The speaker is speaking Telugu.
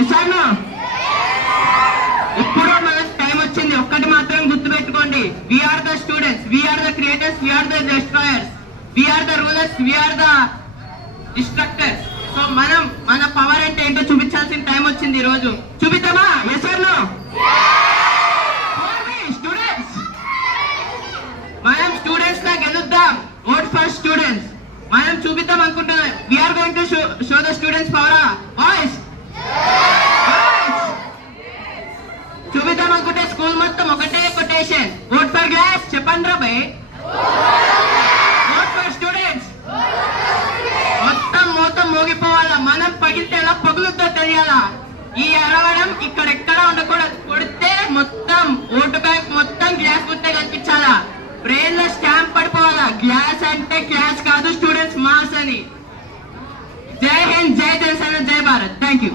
ఎసాను ఇప్పుడు మనకు టైం వచ్చింది. ఒక్కటి మాత్రం గుర్తుపెట్టుకోండి, we are the students, we are the creators, we are the destroyers, we are the rulers, we are the destructors. So మనం మన పవర్ అంటే ఏంటో చూపించాల్సిన టైం వచ్చింది ఈ రోజు. చూపిద్దామా? ఎసాను స్టూడెంట్స్, మనం స్టూడెంట్స్ లా గెలుద్దాం. Vote for students. మనం చూపిద్దాం అనుకుంటున్నాం. We're going to show the students power. Voice చూపిద్దాం అనుకుంటే స్కూల్ మొత్తం ఒకటే కొటేషన్, ఓట్ ఫర్ గ్లాస్. చెప్పండి రా భయ్, ఓట్ ఫర్ స్టూడెంట్స్. మొత్తం మోగిపోవాలా. మనం పగిలితే ఎలా పగులుతో తెలియాలా. ఈ అరవడం ఇక్కడెక్కడ ఉండకూడదు. కొడితే మొత్తం ఓటు బ్యాంక్ మొత్తం గ్లాస్ గుర్తే కనిపించాలా. బ్రెయిన్ లో స్టాంప్ పడిపోవాలా. గ్లాస్ అంటే క్లాస్ కాదు, స్టూడెంట్స్ మాస్ అని. జై హింద్, జై జనసేన, జై భారత్. Thank you.